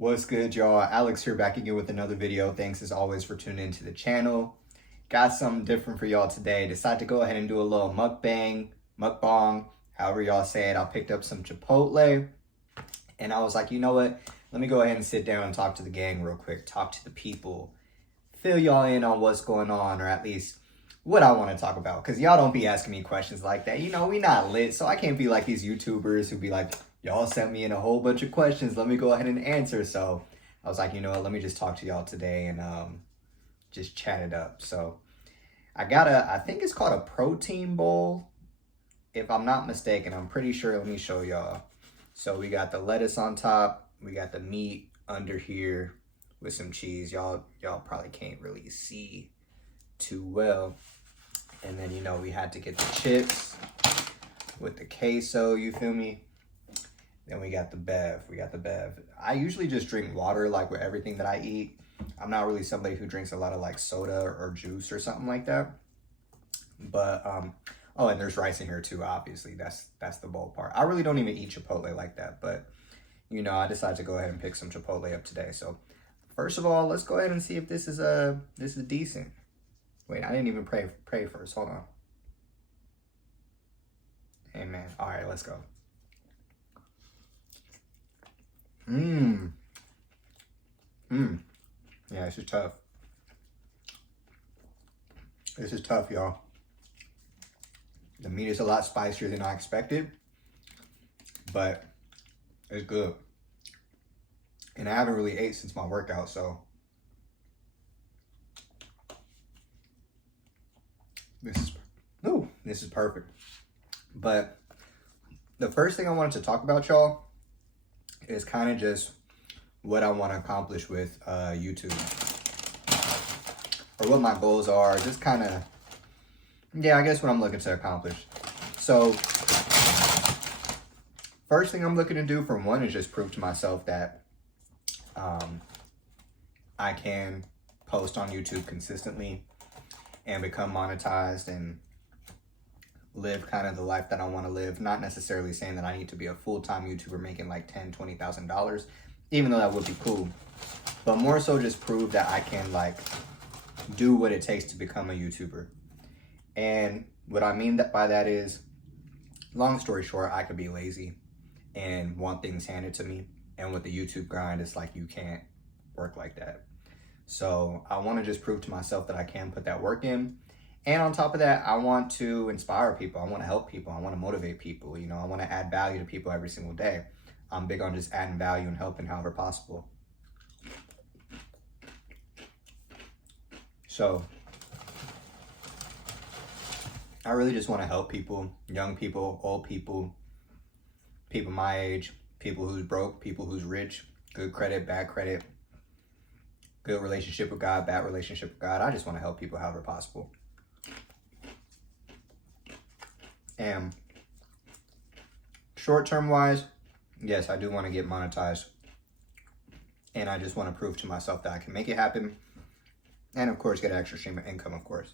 What's good, y'all? Alex here, back again with another video. Thanks as always for tuning into the channel. Got something different for y'all today. Decided to go ahead and do a little mukbang, however y'all say it. I picked up some Chipotle and I was like, you know what? Let me go ahead and sit down and talk to the gang real quick, talk to the people, fill y'all in on what's going on, or at least what I want to talk about. Because y'all don't be asking me questions like that. You know, we not lit, so I can't be like these YouTubers who be like, y'all sent me in a whole bunch of questions. Let me go ahead and answer. So I was like, you know what? Let me just talk to y'all today and just chat it up. So I got I think it's called a protein bowl, if I'm not mistaken. I'm pretty sure. Let me show y'all. So we got the lettuce on top. We got the meat under here with some cheese. Y'all probably can't really see too well. And then, you know, we had to get the chips with the queso, you feel me? Then we got the bev. I usually just drink water like with everything that I eat. I'm not really somebody who drinks a lot of like soda or juice or something like that. But oh, and there's rice in here too, obviously. That's the bowl part. I really don't even eat Chipotle like that, but you know, I decided to go ahead and pick some Chipotle up today. So first of all, let's go ahead and see if this is decent. Wait, I didn't even pray first. Hold on. Amen. All right, let's go. Yeah, this is tough. This is tough, y'all. The meat is a lot spicier than I expected, but it's good. And I haven't really ate since my workout, so this is perfect. But the first thing I wanted to talk about, y'all, is kind of just what I want to accomplish with YouTube, or what my goals are. Just kind of, yeah, I guess what I'm looking to accomplish. So first thing I'm looking to do, for one, is just prove to myself that I can post on YouTube consistently and become monetized and live kind of the life that I want to live. Not necessarily saying that I need to be a full-time YouTuber making like $10,000, $20,000, even though that would be cool, but more so just prove that I can like do what it takes to become a YouTuber. And what I mean by that is, long story short, I could be lazy and want things handed to me. And with the YouTube grind, it's like you can't work like that. So I want to just prove to myself that I can put that work in. And on top of that, I want to inspire people. I want to help people. I want to motivate people. You know, I want to add value to people every single day. I'm big on just adding value and helping however possible. So I really just want to help people, young people, old people, people my age, people who's broke, people who's rich, good credit, bad credit, good relationship with God, bad relationship with God. I just want to help people however possible. And short-term wise, yes, I do want to get monetized. And I just want to prove to myself that I can make it happen. And of course, get an extra stream of income, of course.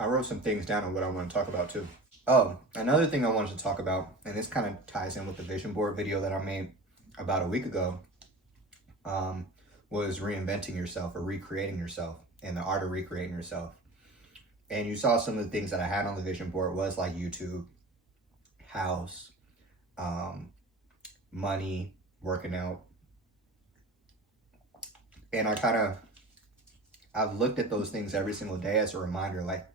I wrote some things down on what I want to talk about too. Oh, another thing I wanted to talk about, and this kind of ties in with the vision board video that I made about a week ago, was reinventing yourself, or recreating yourself, and the art of recreating yourself. And you saw some of the things that I had on the vision board was like YouTube, house, money, working out. And I've looked at those things every single day as a reminder, like,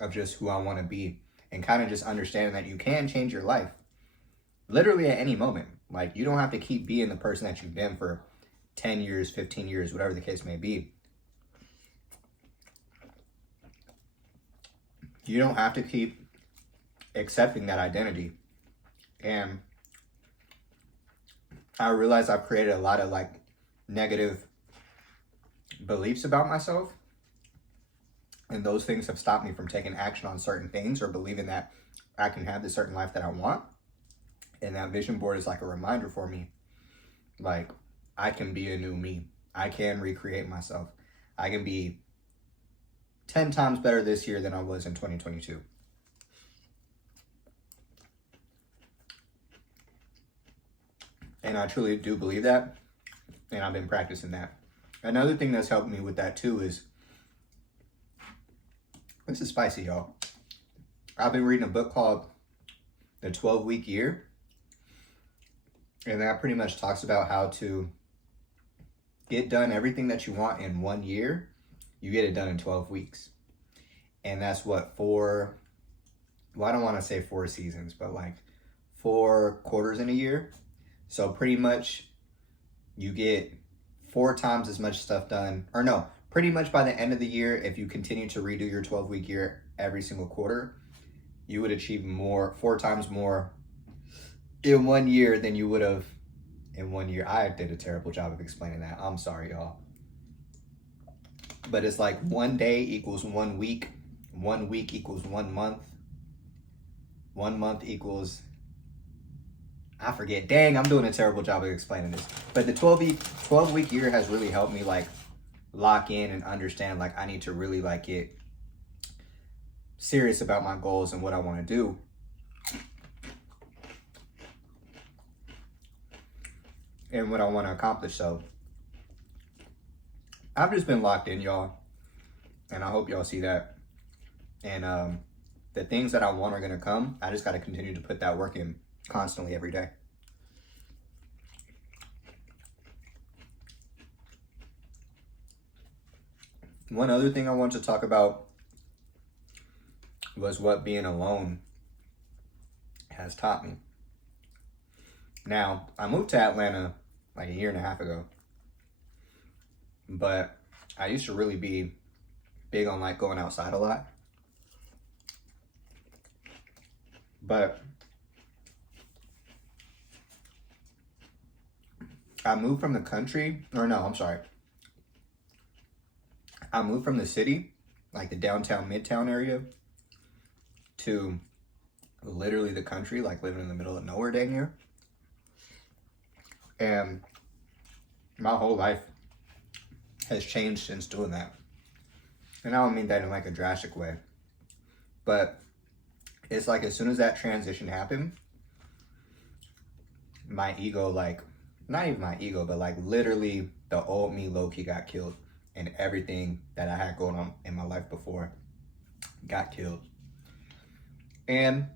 of just who I want to be, and kind of just understanding that you can change your life literally at any moment. Like, you don't have to keep being the person that you've been for 10 years, 15 years, whatever the case may be. You don't have to keep accepting that identity. And I realize I've created a lot of like negative beliefs about myself. And those things have stopped me from taking action on certain things, or believing that I can have the certain life that I want. And that vision board is like a reminder for me. Like, I can be a new me. I can recreate myself. I can be 10 times better this year than I was in 2022. And I truly do believe that. And I've been practicing that. Another thing that's helped me with that too is, this is spicy, y'all. I've been reading a book called The 12-Week Year. And that pretty much talks about how to get done everything that you want in 1 year. You get it done in 12 weeks. And that's what, well, I don't want to say 4 seasons, but like 4 quarters in a year. So pretty much you get 4 times as much stuff done, or no, pretty much by the end of the year, if you continue to redo your 12-week year every single quarter, you would achieve 4 times more in 1 year than you would have in 1 year. I did a terrible job of explaining that. I'm sorry, y'all. But it's like 1 day equals 1 week. 1 week equals 1 month. 1 month equals, I forget. Dang, I'm doing a terrible job of explaining this. But the 12-week year has really helped me like lock in and understand like I need to really like get serious about my goals and what I want to do. And what I want to accomplish. So I've just been locked in, y'all. And I hope y'all see that. And the things that I want are going to come. I just got to continue to put that work in constantly every day. One other thing I want to talk about was what being alone has taught me. Now, I moved to Atlanta like 1.5 years ago, but I used to really be big on like going outside a lot. But I moved from the country, or no, I'm sorry. I moved from the city, like the downtown, midtown area, to literally the country, like living in the middle of nowhere dang near. And my whole life has changed since doing that. And I don't mean that in like a drastic way, but it's like as soon as that transition happened, my ego, like, not even my ego, but like literally the old me low-key got killed, and everything that I had going on in my life before got killed. And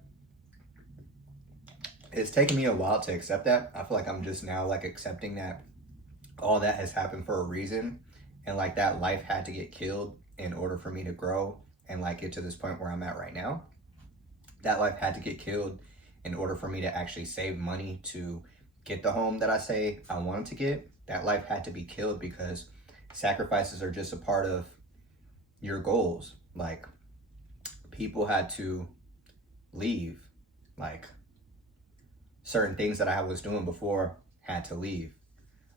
it's taken me a while to accept that. I feel like I'm just now like accepting that all that has happened for a reason, and like that life had to get killed in order for me to grow and like get to this point where I'm at right now. That life had to get killed in order for me to actually save money to get the home that I say I wanted to get. That life had to be killed because sacrifices are just a part of your goals. Like, people had to leave. Like, certain things that I was doing before had to leave.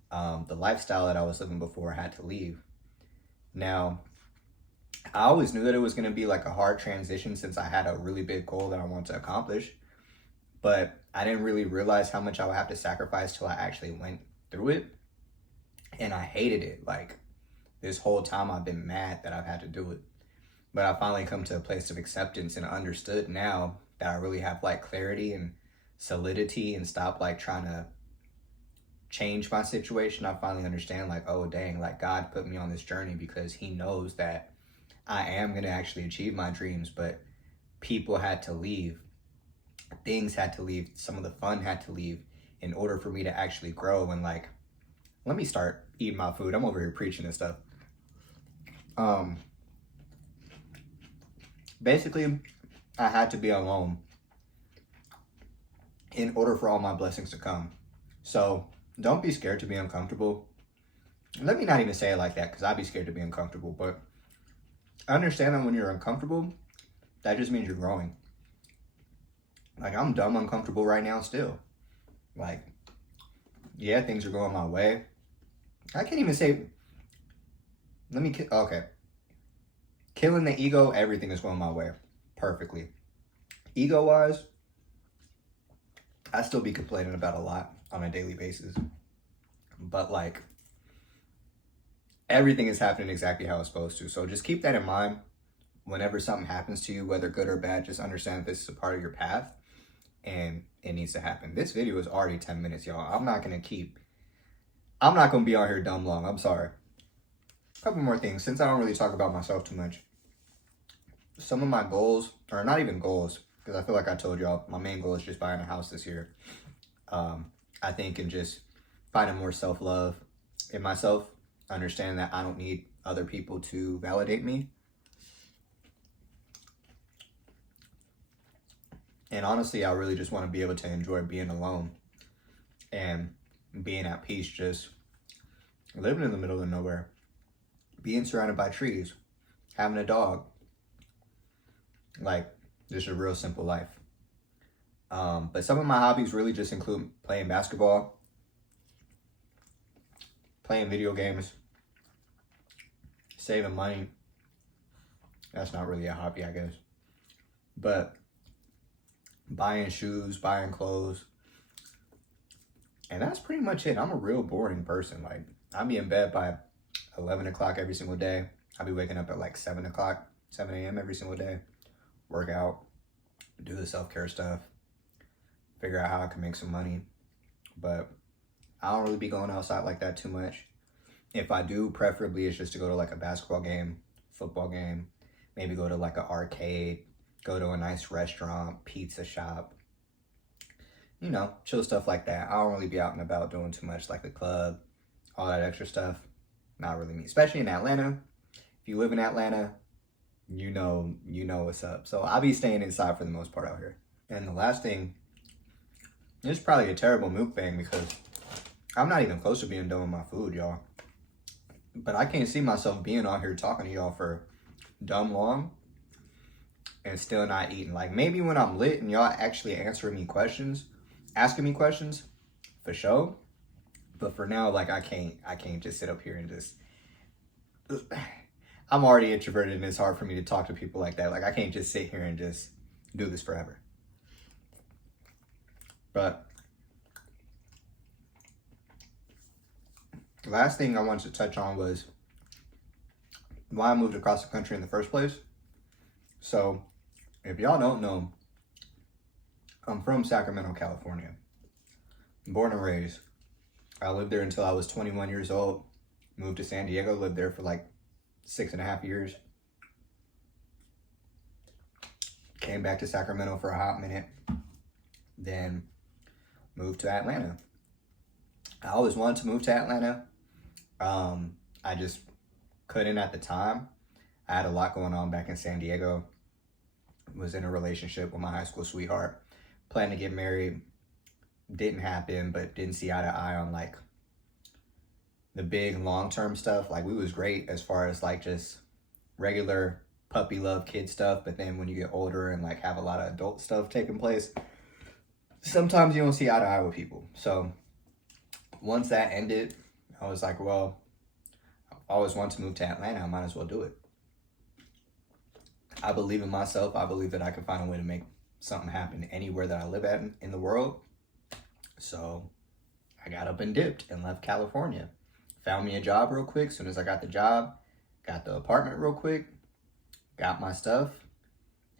The lifestyle that I was living before had to leave. Now, I always knew that it was going to be like a hard transition since I had a really big goal that I wanted to accomplish. But I didn't really realize how much I would have to sacrifice till I actually went through it. And I hated it. Like, this whole time I've been mad that I've had to do it. But I finally come to a place of acceptance and understood now that I really have like clarity and solidity and stop like trying to change my situation. I finally understand like, oh dang, like God put me on this journey because he knows that I am going to actually achieve my dreams, but people had to leave. Things had to leave. Some of the fun had to leave in order for me to actually grow. And like, let me start eating my food. I'm over here preaching and stuff. Basically, I had to be alone in order for all my blessings to come. So don't be scared to be uncomfortable. Let me not even say it like that, because I'd be scared to be uncomfortable, but understand that when you're uncomfortable, that just means you're growing. Like, I'm dumb uncomfortable right now still. Like, yeah, things are going my way. I can't even say, okay. Killing the ego, everything is going my way perfectly. Ego-wise, I still be complaining about a lot on a daily basis. But like, everything is happening exactly how it's supposed to. So just keep that in mind. Whenever something happens to you, whether good or bad, just understand that this is a part of your path. and it needs to happen. This video is already 10 minutes, y'all. I'm not gonna be on here dumb long. I'm sorry. A couple more things, since I don't really talk about myself too much. Some of my goals, or not even goals, because I feel like I told y'all, my main goal is just buying a house this year. I think, and just finding more self-love in myself, understanding that I don't need other people to validate me. And honestly, I really just want to be able to enjoy being alone and being at peace, just living in the middle of nowhere, being surrounded by trees, having a dog, like just a real simple life. But some of my hobbies really just include playing basketball, playing video games, saving money. That's not really a hobby, I guess. But buying shoes, buying clothes. And that's pretty much it. I'm a real boring person. Like, I'll be in bed by 11 o'clock every single day. I'll be waking up at like 7 a.m. every single day. Work out, do the self-care stuff, figure out how I can make some money. But I don't really be going outside like that too much. If I do, preferably it's just to go to like a basketball game, football game, maybe go to like an arcade, go to a nice restaurant, pizza shop, you know, chill stuff like that. I don't really be out and about doing too much, like the club, all that extra stuff. Not really me, especially in Atlanta. If you live in Atlanta, you know what's up. So I'll be staying inside for the most part out here. And the last thing, this is probably a terrible mukbang because I'm not even close to being done with my food, y'all. But I can't see myself being on here talking to y'all for dumb long and still not eating. Like, maybe when I'm lit and y'all actually asking me questions, for sure. But for now, like, I can't just sit up here and just, I'm already introverted and it's hard for me to talk to people like that. Like, I can't just sit here and just do this forever. But the last thing I wanted to touch on was why I moved across the country in the first place. So, if y'all don't know, I'm from Sacramento, California. Born and raised. I lived there until I was 21 years old. Moved to San Diego, lived there for like 6.5 years. Came back to Sacramento for a hot minute. Then moved to Atlanta. I always wanted to move to Atlanta. I just couldn't at the time. I had a lot going on back in San Diego. Was in a relationship with my high school sweetheart. Planned to get married. Didn't happen, but didn't see eye to eye on like the big long-term stuff. Like, we was great as far as like just regular puppy love kid stuff, but then when you get older and like have a lot of adult stuff taking place, sometimes you don't see eye to eye with people. So once that ended, I was like, well, I always wanted to move to Atlanta. I might as well do it. I believe in myself. I believe that I can find a way to make something happen anywhere that I live at in the world. So I got up and dipped and left California. Found me a job real quick. As soon as I got the job, got the apartment real quick, got my stuff,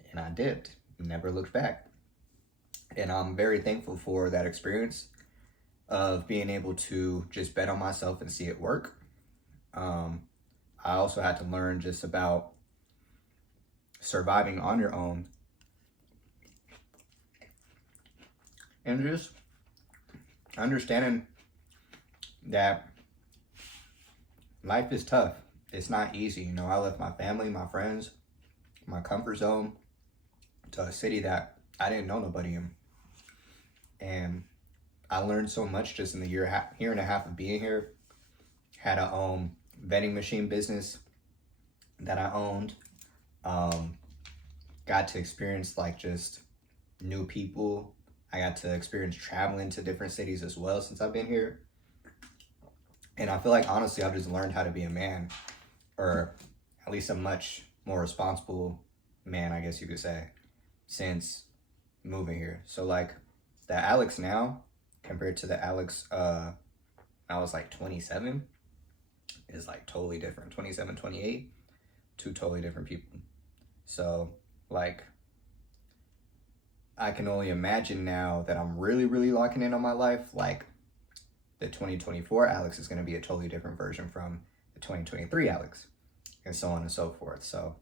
and I dipped. Never looked back. And I'm very thankful for that experience of being able to just bet on myself and see it work. I also had to learn just about surviving on your own and just understanding that life is tough. It's not easy. You know, I left my family, my friends, my comfort zone to a city that I didn't know nobody in. And I learned so much just in the year and a half of being here. Had a vending machine business that I owned. Got to experience like just new people. I got to experience traveling to different cities as well since I've been here. And I feel like, honestly, I've just learned how to be a man, or at least a much more responsible man, I guess you could say, since moving here. So like the Alex now compared to the Alex I was like 27 is like totally different. 27, 28, two totally different people. So like I can only imagine now that I'm really, really locking in on my life, like the 2024 Alex is going to be a totally different version from the 2023 Alex, and so on and so forth. So,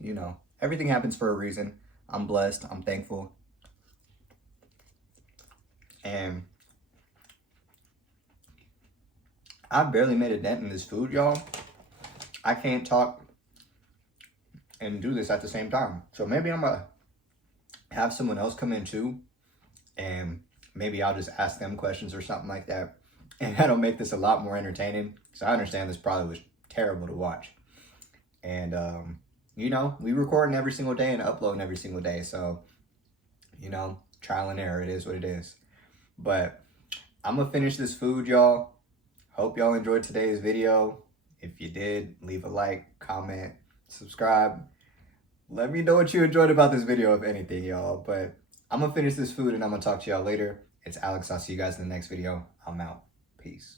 you know, everything happens for a reason. I'm blessed. I'm thankful. And I barely made a dent in this food, y'all. I can't talk and do this at the same time. So maybe I'm gonna have someone else come in too, and maybe I'll just ask them questions or something like that. And that'll make this a lot more entertaining. So I understand this probably was terrible to watch. And, you know, we recording every single day and uploading every single day. So, you know, trial and error, it is what it is. But I'm gonna finish this food, y'all. Hope y'all enjoyed today's video. If you did, leave a like, comment, subscribe. Let me know what you enjoyed about this video, if anything, y'all. But I'm gonna finish this food and I'm gonna talk to y'all later. It's Alex. I'll see you guys in the next video. I'm out. Peace.